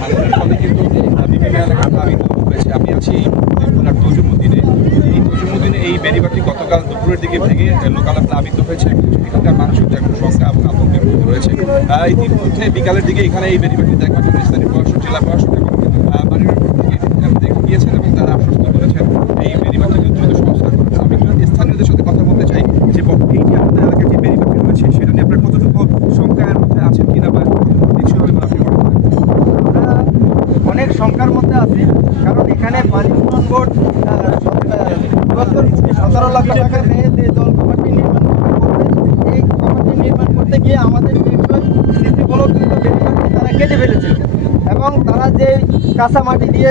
ভাঙনের ফলে কিন্তু বিভিন্ন এলাকা প্লাবিত হয়েছে। আমি আছি খুলনার তজুমুদ্দিনে। এই তজুমুদ্দিনে এই বেড়িবাঁধটি গতকাল দুপুরের দিকে ভেঙে লোকালয়ে প্লাবিত হয়েছে। এখানকার মানুষের এখন শঙ্কা এবং আতঙ্কের মধ্যে রয়েছে। ইতিমধ্যে বিকালের দিকে এখানে এই বেড়িবাঁধটি দেখার জন্য স্থানীয় প্রশাসন, জেলা প্রশাসন এবং বাড়ির দেখে গিয়েছেন এবং তারা আশ্বস্ত করেছেন এই বেড়িবাঁধটি দ্রুত সংস্কার করবেন। আমি স্থানীয়দের সাথে কথা বলতে চাই যে এই যে আপনাদের এলাকায় যে বেড়িবাঁধটি রয়েছে সেটা নিয়ে আপনার কতটুকু শঙ্কার মধ্যে আছেন কিনা বা কতটুকু টেকসই হবে বলে আপনি মনে করেন? আমরা অনেক শঙ্কার মধ্যে আছি, কারণ এখানে পানি উন্নয়ন বোর্ড 17 লক্ষ টাকা নিয়ে যে জল কপারটি নির্মাণ করতে, এই কপারটি নির্মাণ করতে গিয়ে আমাদের টেকসই নীতি বলকৃত বেড়িবাঁধটি তারা কেটে ফেলেছিল এবং তারা যে কাঁচা মাটি দিয়ে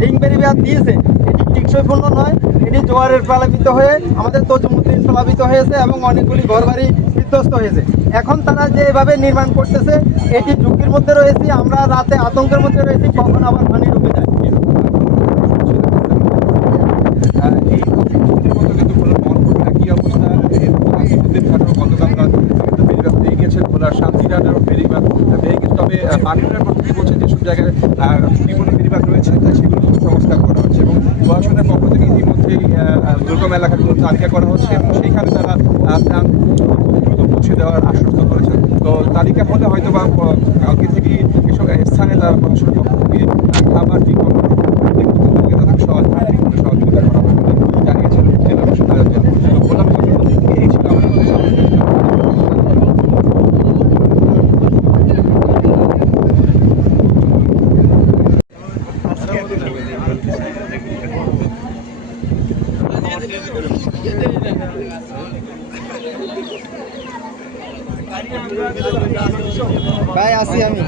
রিং বেড়িবাঁধ দিয়েছে এটি টেকসইপূর্ণ নয়। এটি জোয়ারের প্লাবিত হয়ে আমাদের তজুমুদ্দিন প্লাবিত হয়েছে এবং অনেকগুলি ঘরবাড়ি বিধ্বস্ত হয়েছে। এখন তারা যেভাবে নির্মাণ করতেছে এটি ঝুঁকির মধ্যে রয়েছে। আমরা রাতে আতঙ্কের মধ্যে রয়েছি, কখন আবার পানি ঢুকে যায়। এই প্রতিশ্রুতির মতো কিন্তু ভোলার মনপুরের একই অবস্থা। নাসিমুদ্দিন ঘাটও গতকাল বেড়িবাঁধ হয়ে গিয়েছে, ভোলার শান্তিঘাটেরও বেড়িবাঁধ হয়ে গেছে। তবে পানিউন্নয়ন কর্তৃপক্ষ বলছেন যেসব জায়গায় ঝুঁকিপূর্ণ বেড়িবাঁধ রয়েছে সেগুলো সংস্কার করা হচ্ছে এবং প্রশাসনের পক্ষ থেকে ইতিমধ্যেই দুর্গম এলাকাগুলো তালিকা করা হচ্ছে এবং সেইখানে তারা ত্রাণ দ্রুত পৌঁছে দেওয়ার আশ্বস্ত করেছেন। তো তালিকা হলে হয়তো বা কালকে থেকে এসব স্থানে তারা প্রশাসনের পক্ষ থেকে খাবার বিকল্প তাদের সহযোগিতা করা হবে বলে জানিয়েছেন জেলা প্রশাসন। বললাম এই ছিল আমাদের। ভাই আসি আমি।